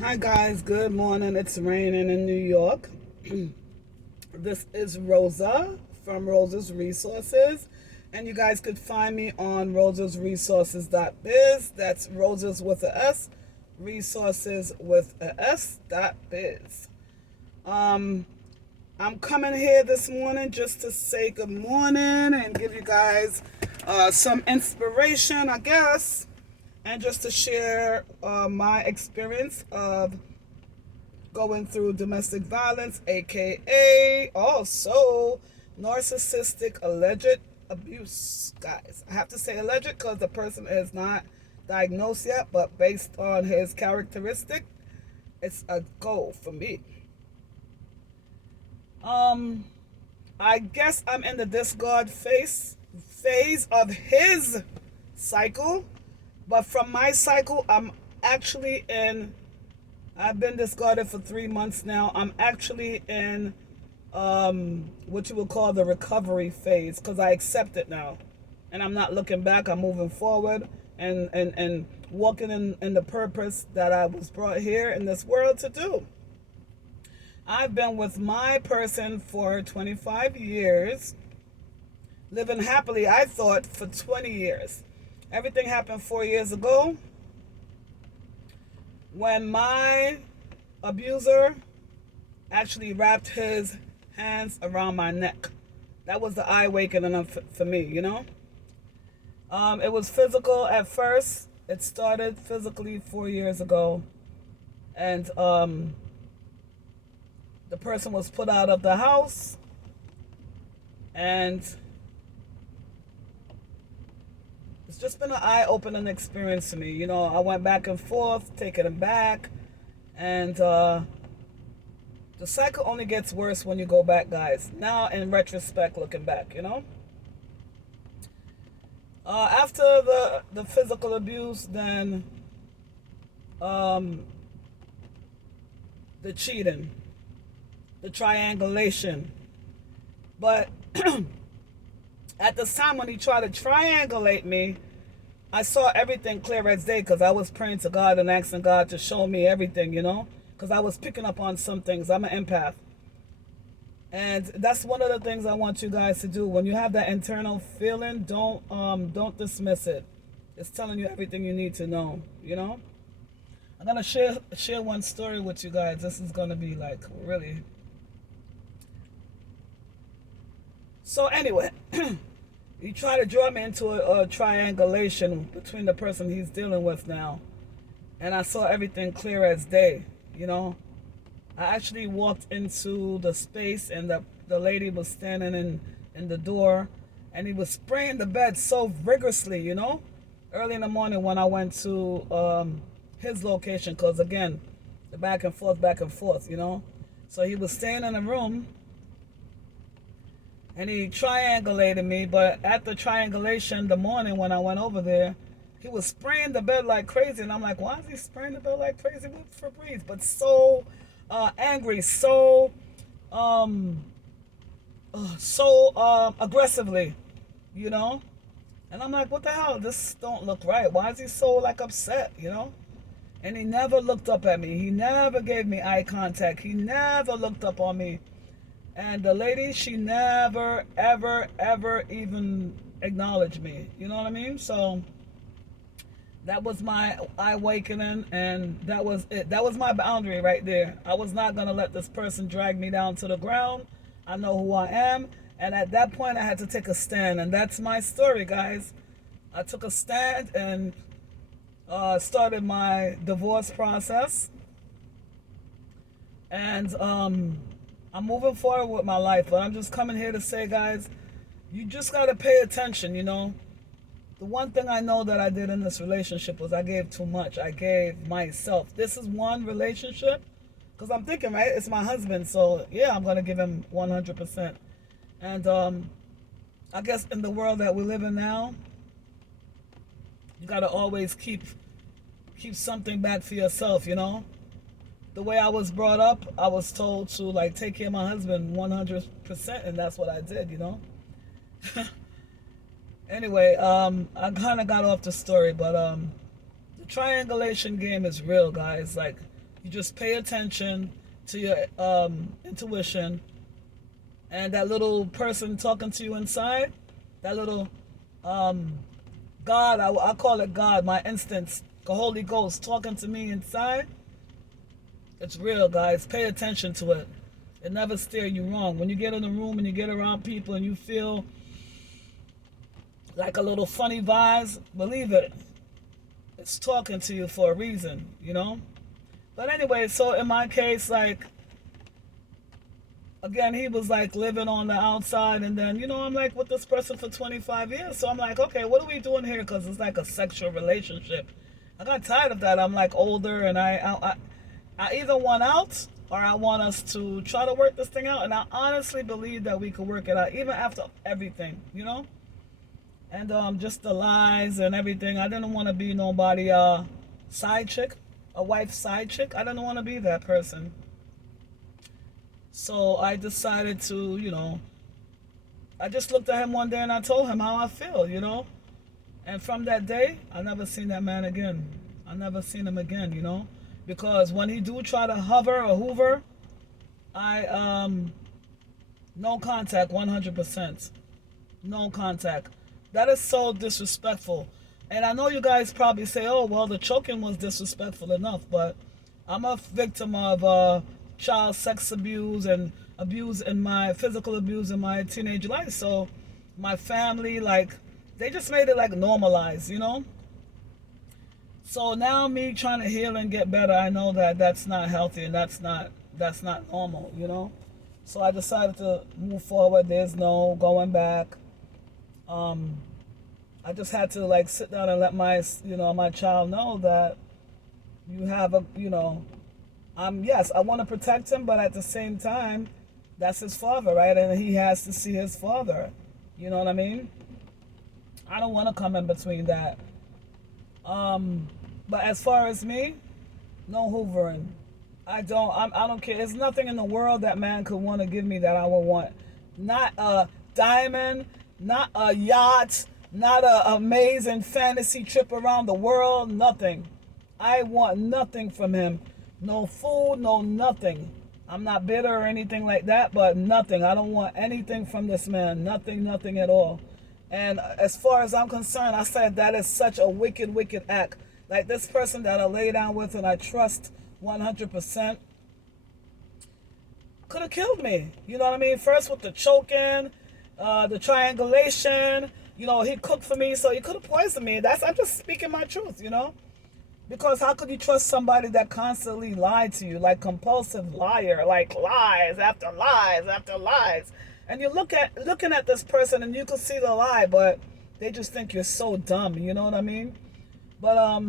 Hi guys, good morning. It's raining in New York. This is Rosa from Rosa's Resources, and you guys could find me on rosasresources.biz. That's Rosas with a S, resources with a S dot biz. Um, I'm coming here this morning just to say good morning and give you guys some inspiration, I guess, and just to share my experience of going through domestic violence, aka also narcissistic alleged abuse. Guys, I have to say alleged because the person is not diagnosed yet, but based on his characteristic, it's a go for me. Um, I guess I'm in the discard phase of his cycle, but from my cycle, I'm actually in. I've been discarded for 3 months now. I'm actually in what you would call the recovery phase because I accept it now, and I'm not looking back. I'm moving forward and walking in the purpose that I was brought here in this world to do. I've been with my person for 25 years, living happily, I thought, for 20 years. Everything happened 4 years ago when my abuser actually wrapped his hands around my neck. That was the eye awakening for me, you know? It was physical at first. It started physically 4 years ago. And the person was put out of the house. And it's just been an eye-opening experience to me. You know, I went back and forth, taking him back. And the cycle only gets worse when you go back, guys. Now, in retrospect, looking back, you know? After the physical abuse, then um, the cheating, the triangulation. But at this time when he tried to triangulate me, I saw everything clear as day because I was praying to God and asking God to show me everything, you know? Because I was picking up on some things. I'm an empath. And that's one of the things I want you guys to do. When you have that internal feeling, don't dismiss it. It's telling you everything you need to know, you know? I'm gonna share one story with you guys. This is gonna be like really. So anyway, he tried to draw me into a triangulation between the person he's dealing with now, and I saw everything clear as day. You know, I actually walked into the space, and the lady was standing in the door, and he was spraying the bed so vigorously. You know, early in the morning when I went to his location, because again, the back and forth. You know, so he was staying in a room and he triangulated me. But at the triangulation, the morning when I went over there, he was spraying the bed like crazy, and I'm like, why is he spraying the bed like crazy with Febreze? But so angry, um, so aggressively, you know. And I'm like, what the hell? This don't look right. Why is he so like upset, you know? And he never looked up at me. He never gave me eye contact. He never looked up on me. And the lady, she never, ever, ever even acknowledged me. You know what I mean? So that was my awakening, and that was it. That was my boundary right there. I was not going to let this person drag me down to the ground. I know who I am. And at that point, I had to take a stand. And that's my story, guys. I took a stand and started my divorce process. And I'm moving forward with my life, but I'm just coming here to say, guys, you just got to pay attention, you know. The one thing I know that I did in this relationship was I gave too much. I gave myself. This is one relationship, because I'm thinking, right, it's my husband, so yeah, I'm going to give him 100%. And I guess in the world that we live in now, you got to always keep something back for yourself, you know. The way I was brought up, I was told to like take care of my husband 100%, and that's what I did, you know. Anyway, I kind of got off the story, but the triangulation game is real, guys. Like, You just pay attention to your intuition, and that little person talking to you inside, that little God, I call it God, my instincts, the Holy Ghost talking to me inside. It's real, guys. Pay attention to it. It never steer you wrong. When you get in a room and you get around people and you feel like a little funny vibes, believe it. It's talking to you for a reason, you know? But anyway, so in my case, like, again, he was like living on the outside, and then, you know, I'm like with this person for 25 years. So I'm like, okay, what are we doing here? Because it's like a sexual relationship. I got tired of that. I'm like older, and I either want out or I want us to try to work this thing out. And I honestly believe that we could work it out, even after everything, you know? And just the lies and everything. I didn't want to be nobody side chick, a wife side chick. I didn't want to be that person. So I decided to, you know, I just looked at him one day and I told him how I feel, you know? And from that day, I never seen that man again. I never seen him again, you know? Because when he do try to hover or hoover, I, no contact, 100%. No contact. That is so disrespectful. And I know you guys probably say, oh, well, the choking was disrespectful enough, but I'm a victim of child sex abuse and abuse in my physical abuse in my teenage life. So my family, like, they just made it like normalized, you know? So now me trying to heal and get better, I know that that's not healthy and that's not normal, you know? So I decided to move forward. There's no going back. I just had to like sit down and let my, you know, my child know that you have a, you know, yes, I want to protect him, but at the same time, that's his father, right? And he has to see his father. You know what I mean? I don't want to come in between that. But as far as me, no hoovering. I don't care. There's nothing in the world that man could want to give me that I would want. Not a diamond, not a yacht, not an amazing fantasy trip around the world, nothing. I want nothing from him. No food, no nothing. I'm not bitter or anything like that, but nothing. I don't want anything from this man. Nothing, nothing at all. And as far as I'm concerned, I said that is such a wicked, wicked act. Like this person that I lay down with and I trust 100% could have killed me. You know what I mean? First with the choking, the triangulation. You know, he cooked for me, so he could have poisoned me. I'm just speaking my truth, you know? Because how could you trust somebody that constantly lied to you, like compulsive liar, like lies after lies after lies? And you're looking at this person and you can see the lie, but they just think you're so dumb, you know what I mean? But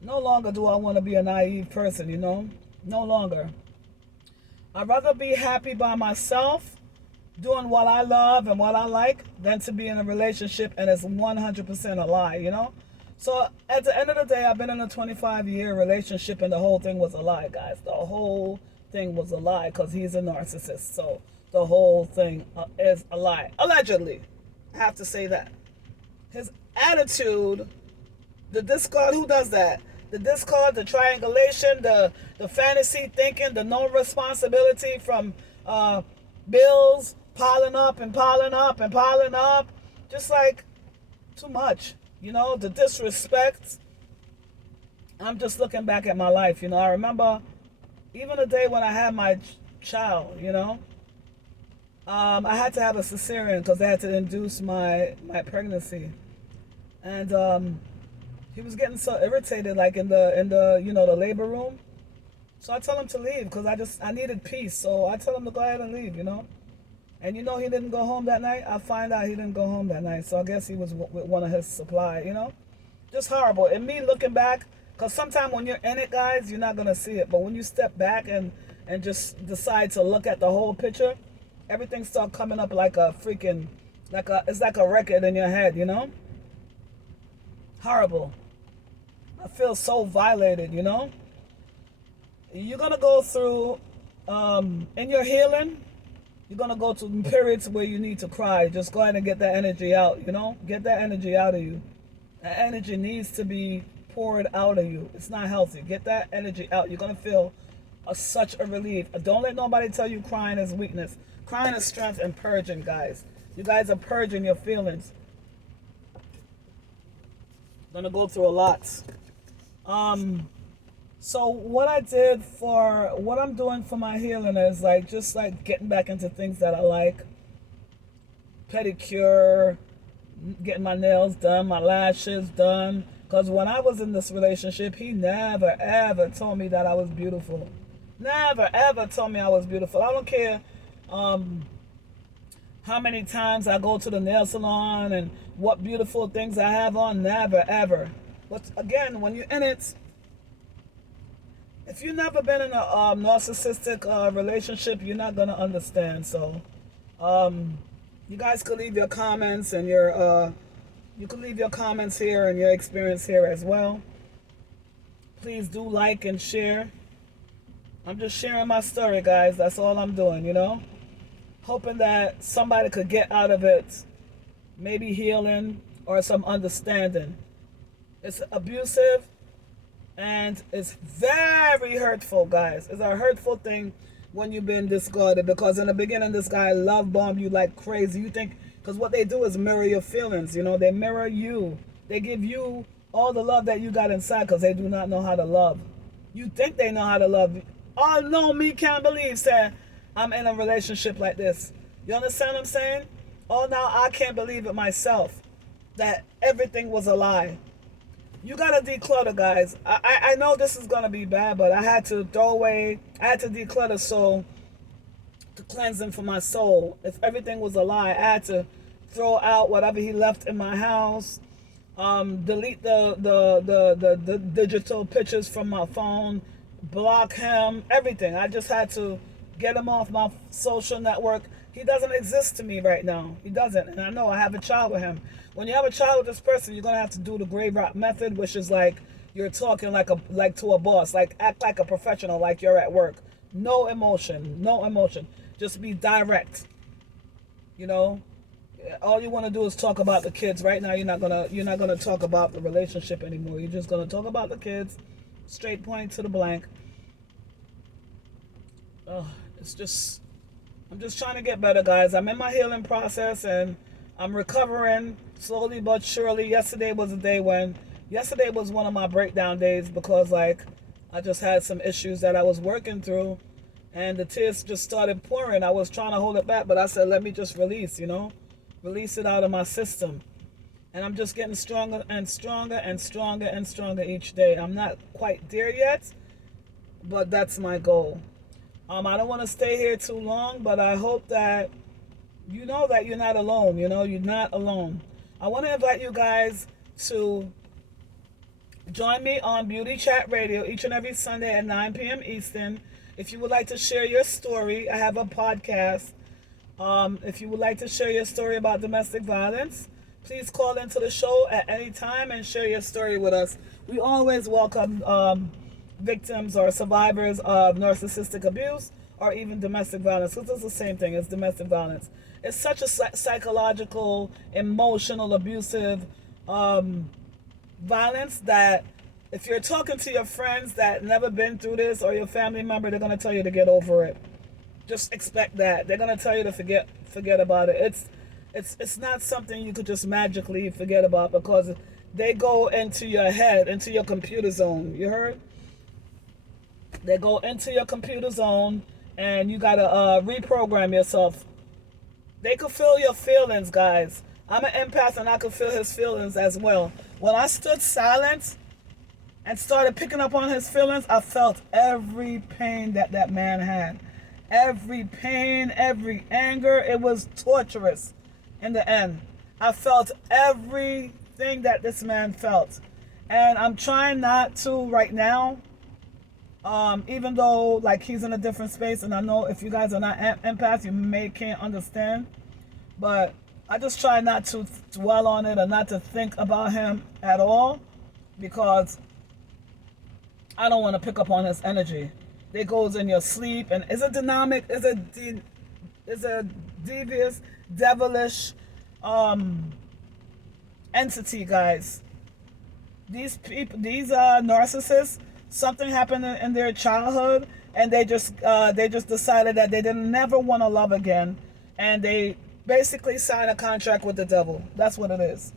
no longer do I want to be a naive person, you know? No longer. I'd rather be happy by myself, doing what I love and what I like, than to be in a relationship and it's 100% a lie, you know? So at the end of the day, I've been in a 25-year relationship and the whole thing was a lie, guys. The whole thing was a lie because he's a narcissist. So the whole thing is a lie. Allegedly. I have to say that. His attitude, the discard, who does that? The discard, the triangulation, the fantasy thinking, the no responsibility from bills piling up and piling up and piling up. Just like too much. You know, the disrespect. I'm just looking back at my life. You know, I remember even the day when I had my child, you know, I had to have a cesarean because they had to induce my pregnancy. And he was getting so irritated, like in the you know, the labor room. So I told him to leave because I needed peace. So I told him to go ahead and leave, you know. And you know he didn't go home that night? I find out he didn't go home that night. So I guess he was with one of his supply, you know? Just horrible. And me looking back, because sometimes when you're in it, guys, you're not going to see it. But when you step back and just decide to look at the whole picture, everything starts coming up like a freaking, it's like a record in your head, you know? Horrible. I feel so violated, you know? You're going to go through, in your healing, you're going to go to periods where you need to cry. Just go ahead and get that energy out, you know? Get that energy out of you. That energy needs to be poured out of you. It's not healthy. Get that energy out. You're going to feel such a relief. Don't let nobody tell you crying is weakness. Crying is strength and purging, guys. You guys are purging your feelings. Gonna go through a lot. So what I'm doing for my healing is just getting back into things that I like. Pedicure, getting my nails done, my lashes done. Because when I was in this relationship, he never ever told me that I was beautiful. Never ever told me I was beautiful. I don't care how many times I go to the nail salon and what beautiful things I have on. Never ever. But again, when you're in it, if you've never been in a narcissistic relationship, you're not gonna understand. So, you guys could leave your comments and you can leave your comments here and your experience here as well. Please do like and share. I'm just sharing my story, guys. That's all I'm doing, hoping that somebody could get out of it, maybe healing or some understanding. It's abusive. And it's very hurtful, guys. It's a hurtful thing when you've been discarded, because in the beginning, this guy love bombed you like crazy. You think, because what they do is mirror your feelings. They mirror you. They give you all the love that you got inside because they do not know how to love. You think they know how to love. Oh, no, me can't believe, sir, I'm in a relationship like this. You understand what I'm saying? Oh, now I can't believe it myself that everything was a lie. You gotta declutter, guys. I know this is gonna be bad, but I had to declutter to cleanse him from my soul. If everything was a lie, I had to throw out whatever he left in my house, delete the digital pictures from my phone, block him, everything. I just had to get him off my social network. He doesn't exist to me right now. He doesn't, and I know I have a child with him. When you have a child with this person, you're gonna have to do the grave rock method, which is you're talking like to a boss, act like a professional, like you're at work. No emotion, no emotion. Just be direct. All you want to do is talk about the kids. Right now, you're not gonna talk about the relationship anymore. You're just gonna talk about the kids, straight point to the blank. Oh, I'm just trying to get better, guys. I'm in my healing process and I'm recovering slowly but surely. Yesterday was one of my breakdown days because I just had some issues that I was working through and the tears just started pouring. I was trying to hold it back, but I said, let me just release it out of my system. And I'm just getting stronger and stronger and stronger and stronger each day. I'm not quite there yet, but that's my goal. I don't want to stay here too long, but I hope that you know that you're not alone. You're not alone. I want to invite you guys to join me on Beauty Chat Radio each and every Sunday at 9 p.m. Eastern. If you would like to share your story, I have a podcast. If you would like to share your story about domestic violence, please call into the show at any time and share your story with us. We always welcome victims or survivors of narcissistic abuse or even domestic violence, because it's the same thing as domestic violence. It's such a psychological, emotional, abusive violence that if you're talking to your friends that never been through this or your family member, they're going to tell you to get over it. Just expect that. They're going to tell you to forget about it. It's not something you could just magically forget about because they go into your head, into your computer zone. You heard? They go into your computer zone and you got to reprogram yourself. They could feel your feelings, guys. I'm an empath and I could feel his feelings as well. When I stood silent and started picking up on his feelings, I felt every pain that man had. Every pain, every anger. It was torturous in the end. I felt everything that this man felt. And I'm trying not to right now, even though he's in a different space, and I know if you guys are not empaths, you can't understand, but I just try not to dwell on it or not to think about him at all because I don't want to pick up on his energy. It goes in your sleep, and it's a dynamic, it's a devious, devilish entity, guys. these narcissists, something happened in their childhood, and they just decided that they didn't never want to love again, and they basically sign a contract with the devil. That's what it is.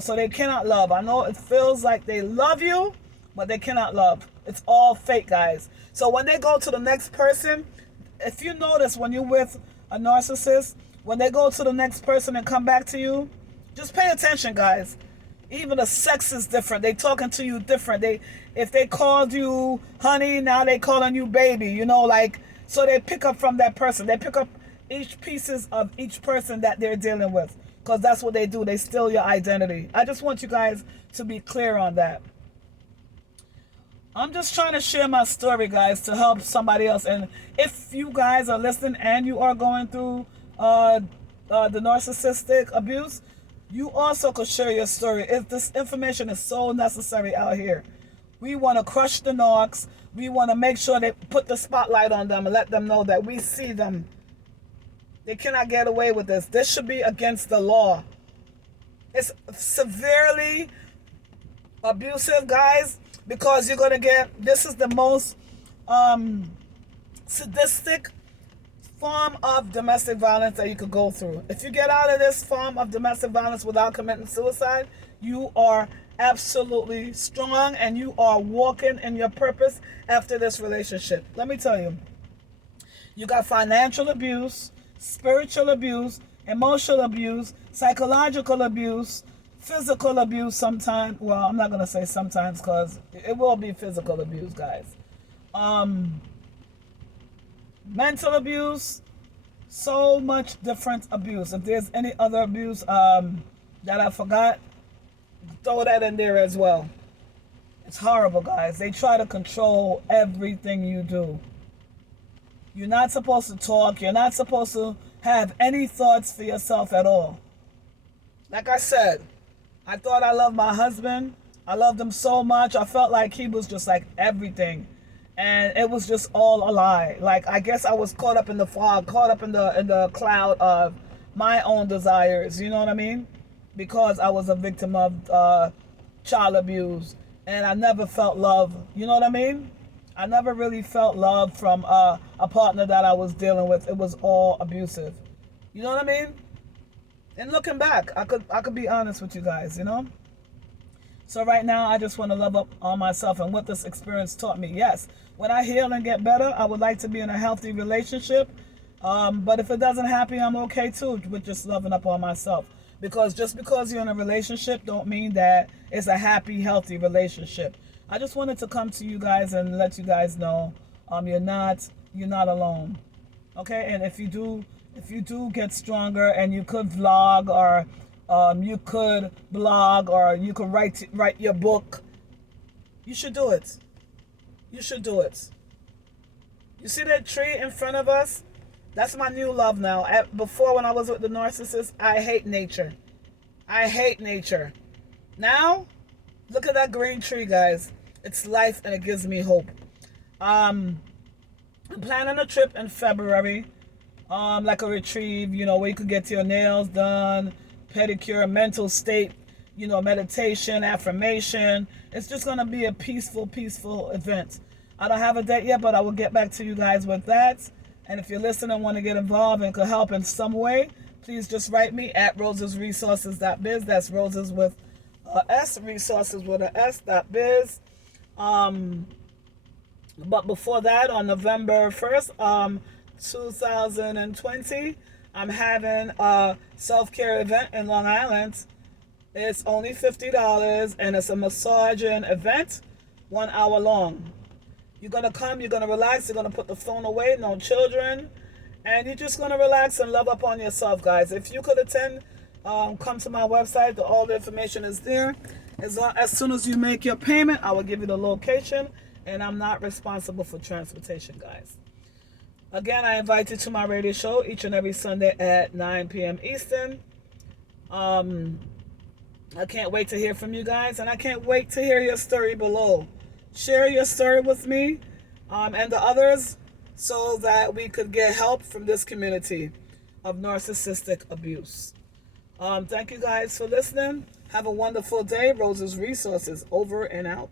So they cannot love. I know it feels like they love you, but they cannot love. It's all fake, guys. So when they go to the next person, if you notice when you're with a narcissist, when they go to the next person and come back to you, just pay attention, guys. Even the sex is different. They talking to you different. If they called you honey, now they calling you baby. So they pick up from that person. They pick up each pieces of each person that they're dealing with, because that's what they do. They steal your identity. I just want you guys to be clear on that. I'm just trying to share my story, guys, to help somebody else. And if you guys are listening and you are going through the narcissistic abuse, you also could share your story. This information is so necessary out here. We want to crush the narcs. We want to make sure they put the spotlight on them and let them know that we see them. They cannot get away with this. This should be against the law. It's severely abusive, guys, because you're going to this is the most sadistic form of domestic violence that you could go through. If you get out of this form of domestic violence without committing suicide, you are absolutely strong and you are walking in your purpose after this relationship. Let me tell you, you got financial abuse, spiritual abuse, emotional abuse, psychological abuse, physical abuse sometimes. Well, I'm not going to say sometimes, because it will be physical abuse, guys. Mental abuse, so much different abuse. If there's any other abuse that I forgot, throw that in there as well. It's horrible, guys. They try to control everything you do. You're not supposed to talk. You're not supposed to have any thoughts for yourself at all. Like I said, I thought I loved my husband. I loved him so much. I felt like he was just like everything. And it was just all a lie. Like, I guess I was caught up in the fog, caught up in the cloud of my own desires. You know what I mean? Because I was a victim of child abuse. And I never felt love. You know what I mean? I never really felt love from a partner that I was dealing with. It was all abusive. You know what I mean? And looking back, I could be honest with you guys, So right now, I just want to love up on myself and what this experience taught me. Yes, when I heal and get better, I would like to be in a healthy relationship. But if it doesn't happen, I'm okay too with just loving up on myself. Because just because you're in a relationship don't mean that it's a happy, healthy relationship. I just wanted to come to you guys and let you guys know you're not alone. Okay? And if you do get stronger and you could vlog, or you could blog, or you could write your book, you should do it. You should do it. You see that tree in front of us? That's my new love now. Before, when I was with the narcissist, I hate nature. I hate nature. Now, look at that green tree, guys. It's life and it gives me hope. I'm planning a trip in February, like a retreat, where you could get your nails done, pedicure, mental state, meditation, affirmation. It's just going to be a peaceful event. I don't have a date yet, but I will get back to you guys with that. And if you're listening and want to get involved and could help in some way, please just write me at rosesresources.biz. That's roses with a S, resources with a S.biz. But before that, on November 1st, 2020, I'm having a self-care event in Long Island. It's only $50, and it's a massaging event, 1 hour long. You're going to come, you're going to relax, you're going to put the phone away, no children, and you're just going to relax and love up on yourself, guys. If you could attend, come to my website. All the information is there. As soon as you make your payment, I will give you the location, and I'm not responsible for transportation, guys. Again, I invite you to my radio show each and every Sunday at 9 p.m. Eastern. I can't wait to hear from you guys, and I can't wait to hear your story below. Share your story with me and the others, so that we could get help from this community of narcissistic abuse. Thank you guys for listening. Have a wonderful day. Rosa's Resources over and out.